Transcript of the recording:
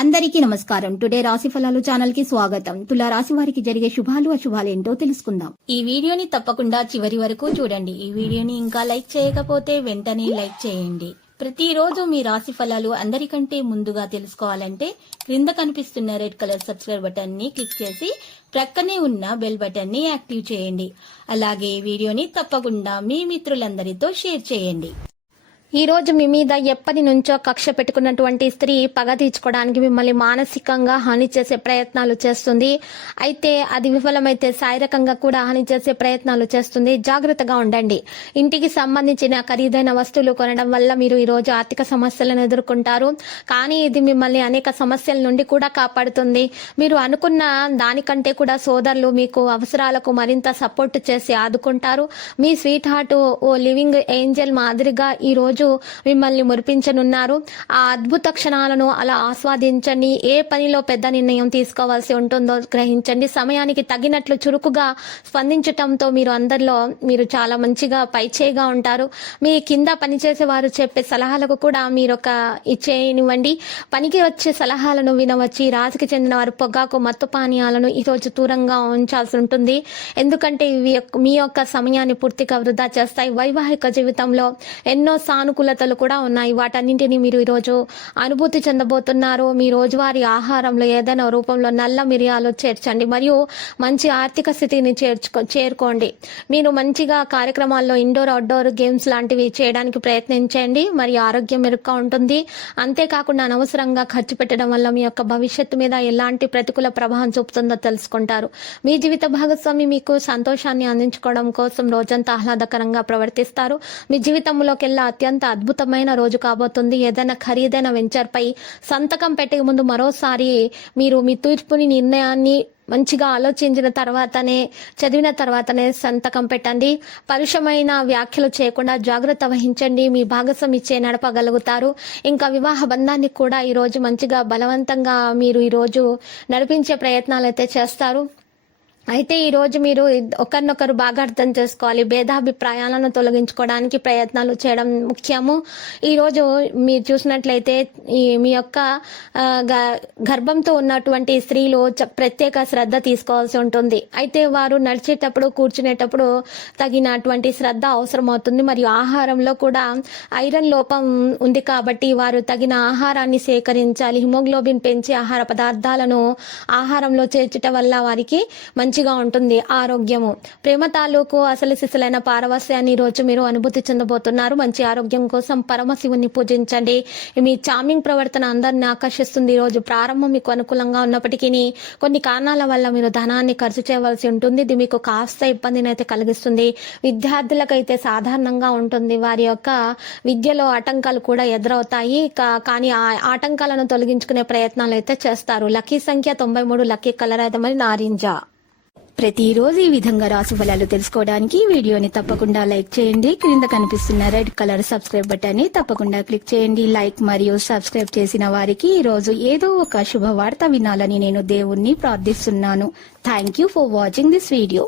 అందరికీ నమస్కారం. టుడే రాశి ఫలాలు ఛానల్ కి స్వాగతం. తులా రాశి వారికి జరిగే శుభాలు అశుభాలు ఏంటో తెలుసుకుందాం. ఈ వీడియోని తప్పకుండా చివరి వరకు చూడండి. ఈ వీడియోని ఇంకా లైక్ చేయకపోతే వెంటనే లైక్ చేయండి. ప్రతిరోజు మీ రాశి ఫలాలు అందరికంటే ముందుగా తెలుసుకోవాలంటే క్రింద కనిపిస్తున్న రెడ్ కలర్ సబ్స్క్రైబ్ బటన్ ని క్లిక్ చేసి ప్రక్కనే ఉన్న బెల్ బటన్ ని యాక్టివ్ చేయండి. అలాగే ఈ వీడియోని తప్పకుండా మీ మిత్రులందరితో షేర్ చేయండి. ఈ రోజు మీ మీద ఎప్పటి నుంచో కక్ష పెట్టుకున్నటువంటి స్త్రీ పగ తీర్చుకోవడానికి మిమ్మల్ని మానసికంగా హాని చేసే ప్రయత్నాలు చేస్తుంది. అయితే అది విఫలమైతే శారీరకంగా కూడా హాని చేసే ప్రయత్నాలు చేస్తుంది. జాగ్రత్తగా ఉండండి. ఇంటికి సంబంధించిన ఖరీదైన వస్తువులు కొనడం వల్ల మీరు ఈ రోజు ఆర్థిక సమస్యలను ఎదుర్కొంటారు. కానీ ఇది మిమ్మల్ని అనేక సమస్యల నుండి కూడా కాపాడుతుంది. మీరు అనుకున్న దానికంటే కూడా సోదరులు మీకు అవసరాలకు మరింత సపోర్ట్ చేసి ఆదుకుంటారు. మీ స్వీట్ హార్ట్ ఓ లివింగ్ ఏంజల్ మాదిరిగా ఈ రోజు మిమ్మల్ని మురిపించనున్నారు. ఆ అద్భుత క్షణాలను అలా ఆస్వాదించండి. ఏ పనిలో పెద్ద నిర్ణయం తీసుకోవాల్సి ఉంటుందో గ్రహించండి. సమయానికి తగినట్లు చురుకుగా స్పందించటంతో మీరు చాలా మంచిగా పైచేయిగా ఉంటారు. మీ కింద పనిచేసే వారు చెప్పే సలహాలకు కూడా మీరు ఇచ్చేయనివ్వండి. పనికి వచ్చే సలహాలను వినవచ్చి. రాశికి చెందిన వారు పొగాకు మత్తు పానీయాలను ఈరోజు దూరంగా ఉంచాల్సి ఉంటుంది. ఎందుకంటే ఇవి మీ యొక్క సమయాన్ని పూర్తిగా వృధా చేస్తాయి. వైవాహిక జీవితంలో ఎన్నో సానుకూలతలు కూడా ఉన్నాయి. వాటన్నింటినీ మీరు ఈరోజు అనుభూతి చెందబోతున్నారు. మీ రోజువారీ ఆహారంలో ఏదైనా రూపంలో నల్ల మిరియాలు చేర్చండి మరియు మంచి ఆర్థిక స్థితిని చేరుకోండి. మీరు మంచిగా కార్యక్రమాల్లో ఇండోర్ అవుట్డోర్ గేమ్స్ లాంటివి చేయడానికి ప్రయత్నించండి. మరియు ఆరోగ్యం మెరుగ్గా ఉంటుంది. అంతేకాకుండా అనవసరంగా ఖర్చు పెట్టడం వల్ల మీ యొక్క భవిష్యత్తు మీద ఎలాంటి ప్రతికూల ప్రభావం చూపుతుందో తెలుసుకుంటారు. మీ జీవిత భాగస్వామి మీకు సంతోషాన్ని అందించుకోవడం కోసం రోజంతా ఆహ్లాదకరంగా ప్రవర్తిస్తారు. మీ జీవితంలోకెల్లా అత్యంత అద్భుతమైన రోజు కాబోతుంది. ఏదైనా ఖరీదైన వెంచర్ పై సంతకం పెట్టే ముందు మరోసారి మీరు మీ తీర్పుని నిర్ణయాన్ని మంచిగా ఆలోచించిన తర్వాతనే చదివిన తర్వాతనే సంతకం పెట్టండి. పరుషమైన వ్యాఖ్యలు చేయకుండా జాగ్రత్త వహించండి. మీ భాగస్వామి ఇచ్చే నడపగలుగుతారు. ఇంకా వివాహ బంధాన్ని కూడా ఈరోజు మంచిగా బలవంతంగా మీరు ఈరోజు నడిపించే ప్రయత్నాలు అయితే చేస్తారు. అయితే ఈ రోజు మీరు ఒకరినొకరు బాగా అర్థం చేసుకోవాలి. భేదాభిప్రాయాలను తొలగించుకోవడానికి ప్రయత్నాలు చేయడం ముఖ్యము. ఈ రోజు మీరు చూసినట్లయితే మీ యొక్క గర్భంతో ఉన్నటువంటి స్త్రీలు ప్రత్యేక శ్రద్ధ తీసుకోవాల్సి ఉంటుంది. అయితే వారు నడిచేటప్పుడు కూర్చునేటప్పుడు తగినటువంటి శ్రద్ధ అవసరం అవుతుంది. మరియు ఆహారంలో కూడా ఐరన్ లోపం ఉంది కాబట్టి వారు తగిన ఆహారాన్ని సేకరించాలి. హిమోగ్లోబిన్ పెంచి ఆహార పదార్థాలను ఆహారంలో చేర్చడం వల్ల వారికి మంచిగా ఉంటుంది. ఆరోగ్యము ప్రేమ తాలూకు అసలు సిసలైన పారవస్యాన్ని ఈ రోజు మీరు అనుభూతి చెందబోతున్నారు. మంచి ఆరోగ్యం కోసం పరమశివుని పూజించండి. మీ చార్మింగ్ ప్రవర్తన అందరిని ఆకర్షిస్తుంది. ఈ రోజు ప్రారంభం మీకు అనుకూలంగా ఉన్నప్పటికీ కొన్ని కారణాల వల్ల మీరు ధనాన్ని ఖర్చు చేయవలసి ఉంటుంది. ఇది మీకు కాస్త ఇబ్బందిని అయితే కలిగిస్తుంది. విద్యార్థులకైతే సాధారణంగా ఉంటుంది. వారి యొక్క విద్యలో ఆటంకాలు కూడా ఎదురవుతాయి. కానీ ఆ ఆటంకాలను తొలగించుకునే ప్రయత్నాలు అయితే చేస్తారు. లక్కీ సంఖ్య 93, లక్కీ కలర్ అయితే మరి నారింజ. ప్రతిరోజు ఈ విధంగా రాశి ఫలాలు తెలుసుకోవడానికి వీడియోని తప్పకుండా లైక్ చేయండి. క్రింద కనిపిస్తున్న రెడ్ కలర్ సబ్స్క్రైబ్ బటన్ ని తప్పకుండా క్లిక్ చేయండి. లైక్ మరియు సబ్స్క్రైబ్ చేసిన వారికి ఈ రోజు ఏదో ఒక శుభవార్త వినాలని నేను దేవుణ్ణి ప్రార్థిస్తున్నాను. Thank you for watching this video.